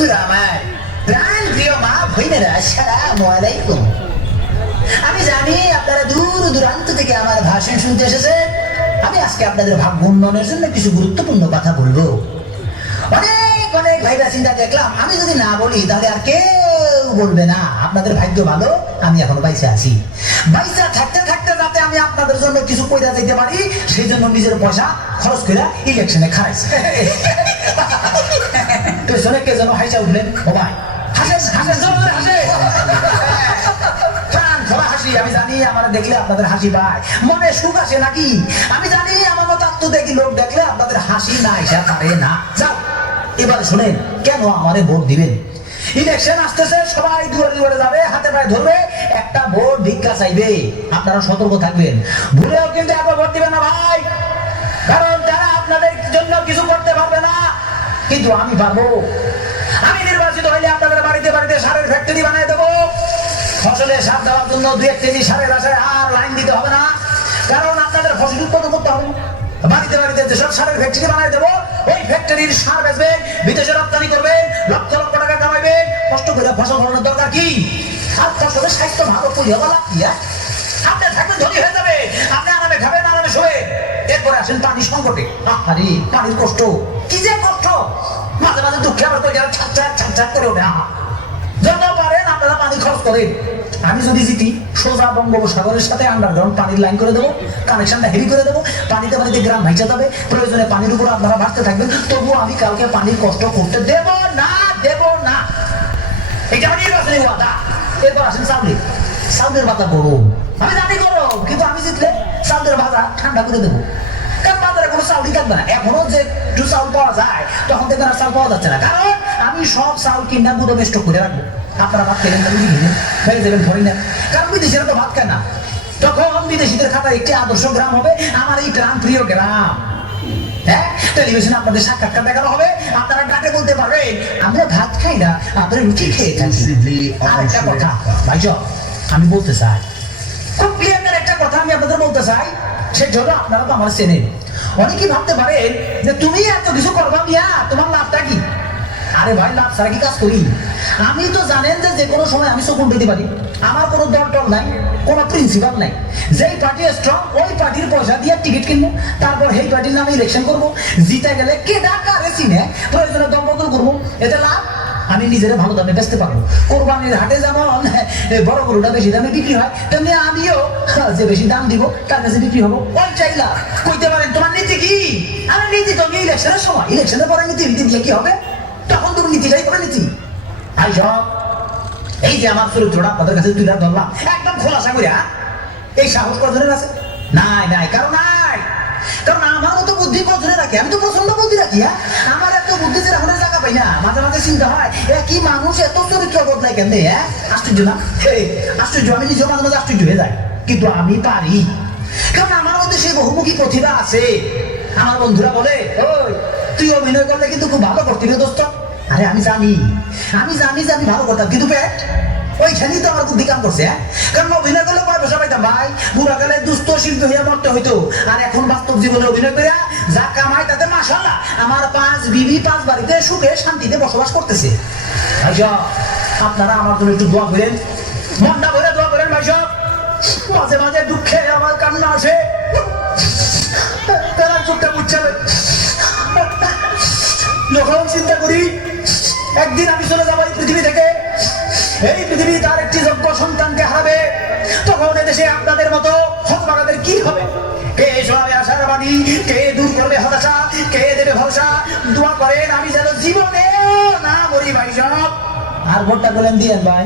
বন্ধুরা আমার প্রাণ প্রিয় মা ভৈনেরা আসসালামু আলাইকুম আমি জানি আপনারা দূর দূরান্ত থেকে আমার ভাষণ শুনতে এসেছে। আমি আজকে আপনাদের ভাগ্য উন্নয়নের জন্য কিছু গুরুত্বপূর্ণ কথা বলব। অনেক অনেক ভাইরা চিন্তা দেখলাম, আমি যদি না বলি, তাহলে আর কেউ বলবে না। আপনাদের ভাগ্য ভালো, আমি এখনও বাইসে আছি। বাইসা থাকতে থাকতে যাতে আমি আপনাদের জন্য কিছু পয়সা দিতে পারি, সেই জন্য নিজের পয়সা খরচ করে ইলেকশনে কে যেন হাইসা উঠলেন ও ভাই আমি জানি আমার হাসি পায়। মনে ইলেকশন আসতেছে, সবাই যাবে, হাতে ধরবে, একটা ভোট ভিক্ষা চাইবে। আপনারা সতর্ক থাকবেন। ভুলেও কিন্তু এত ভোট দিবেন না ভাই। কারণ তারা আপনাদের জন্য কিছু করতে পারবে না। কিন্তু আমি পারব আমি নির্বাচিত হইলে আপনাদের বাড়িতে বাড়িতে সারের ফ্যাক্টরি বানিয়ে দেবো। ফসলে সার দেওয়ার জন্য দু এক কেজি সারের আশায় আর লাইন দিতে হবে না। কারণ আপনাদের ফসল উৎপাদন করতে হবে। বাড়িতে বাড়িতে যেসব সারের ফ্যাক্টরি বানিয়ে দেবো, ওই ফ্যাক্টরির সার বেচবেন, বিদেশে রপ্তানি করবেন, লক্ষ লক্ষ টাকা কামাইবেন। কষ্ট করে ফসল ফলানোর দরকার কি? আর ফসলের স্বাস্থ্য ভালো করি হওয়া লাভ কি হ্যাঁ? আপনি থাকবেন ধনী হয়ে যাবে। আপনি আরামে খাবেন, আরামে শোয়ে এরপরে আসেন পানি সংকটে। আরে পানির কষ্ট। কি যে মাঝে মাঝে দুঃখে আবার কই ছাক ছাক ছাক ছাক করে ওঠে যত পারেন আপনারা পানি খরচ করেন। আমি যদি জিতি, সোজা বঙ্গোপসাগরের সাথে আন্ডারগ্রাউন্ড পানির লাইন করে দেবো কানেকশনটা হেভি করে দেবো, পানিতে পানিতে গ্রাম ভাইচা যাবে, প্রয়োজনে পানির উপর আপনারা বাঁচতে থাকবেন, তবুও আমি কাউকে পানির কষ্ট করতে দেব না দেব না। এটা আমার নির্বাচনী ওয়াদা। এরপর আসেন সামনে। সাউন্ডের বাতা গরম। আমি জানি গরম কিন্তু আমি জিতলে সাউন্ডের ভাজা ঠান্ডা করে দেবো। কারণ বাজারে কোনো চাউলই থাকবে না। এখনও যে একটু চাউল পাওয়া যায় তখন থেকে আর চাউল পাওয়া যাচ্ছে না। কারণ আমি সব চাউল কিনা গুঁড়ো বেস্ট করে রাখব। আপনারা ভাত খেলেন তাহলে কিনে ফেলে দেবেন ধরি না। কারণ বিদেশিরা তো ভাত খায় না। তখন বিদেশিদের খাতায় একটি আদর্শ গ্রাম হবে আমার এই গ্রাম প্রিয় গ্রাম। হ্যাঁ? টেলিভিশনে আপনাদের সাক্ষাৎকার দেখানো হবে। আপনারা ডাকে বলতে পারবেন? আমরা ভাত খাই না আমরা রুটি খেয়ে থাকি আর একটা কথা ভাইজ আমি বলতে চাই। খুব ক্লিয়ার একটা কথা আমি আপনাদের বলতে চাই। সে জন্য আপনারা তো আমার চেনেন। অনেকেই ভাবতে পারেন যে তুমি এত কিছু করবা মিয়া, তোমার লাভটা কি? আরে ভাই, লাভ ছাড়া কি কাজ করি? আমি তো জানেন যে যে কোনো সময় আমি চকুন দিতে পারি। আমার কোনো দল টল নাই, কোনো প্রিন্সিপাল নাই। যেই পার্টি স্ট্রং ওই পার্টির পয়সা দিয়ে টিকিট কিনবো, তারপর সেই পার্টির নামে ইলেকশন করব। জিতে গেলে কে ডাকা রে চিনে প্রয়োজনে বদল করব। এতে লাভ? আমি নিজেরা ভালো দামে বেচতে পারব। কোরবানির হাটে যেমন বড় গরুটা বেশি দামে বিক্রি হয়, তেমনি আমিও যে বেশি দাম দিব, তার কাছে বিক্রি হব। ওই চাইলা, কইতে পারেন, তোমার নীতি কি? আমি নীতি তো ইলেকশনের সময়, ইলেকশনের পরে নীতি নীতি দিয়ে কি হবে? তখন তুমি নীতিটাই করে, নীতি। আই সব এই যে আমার চরিত্রটা আপনাদের কাছে তুলে ধরলাম, একদম খোলাসা করে হ্যাঁ? এই সাহস কজনের আছে? নাই নাই কারণ নাই। বুদ্ধি কজনে রাখি। আমি তো প্রচণ্ড বুদ্ধি রাখি হ্যাঁ? আমার এত বুদ্ধি যে রাখনের জায়গা পাই না। মাঝে মাঝে চিন্তা হয়, এ কি মানুষ এত চরিত্র বদলায় কেন হ্যাঁ? আশ্চর্য না? আশ্চর্য। আমি নিজেও মাঝে মাঝে আশ্চর্য হয়ে যাই। কিন্তু আমি পারি। কারণ আমার মধ্যে সেই বহুমুখী প্রতিভা আছে। আমার বন্ধুরা বলে, ওই, তুই অভিনয় করলে কিন্তু খুব ভালো করতি রে দোস্ত। আরে, আমি জানি। আমি জানি যে আমি ভালো করতাম। কিন্তু পেট ওইখানেই তো আমার বুদ্ধি কাম করছে হ্যাঁ? কারণ অভিনয় করলে ভাই। হয়ে মরতে হইতো। আর এখন বাস্তব জীবনে অভিনয় যা কামাই তাতে মাসাল্লাহ আমার পাঁচ বিবি পাঁচ বাড়িতে সুখে শান্তিতে বসবাস করতেছে। আপনারা আমার জন্য একটু দোয়া করেন। মনটা ভরে দোয়া করেন মাঝে মাঝে দুঃখে আমার কান্না আসে। তারা চোখটা যখন চিন্তা করি। একদিন আমি চলে যাব এই পৃথিবী থেকে। এই পৃথিবী তার একটি যোগ্য সন্তানকে হারাবে, তখন এদেশে আপনাদের মতো হতবাগাদের কি হবে? কে শোনাবে আশার বাণী, কে দূর করবে হতাশা, কে দেবে ভরসা? দোয়া করেন, আমি যেন জীবনে না মরি ভাই সব আর ভোটটা বলেন দিয়েন ভাই।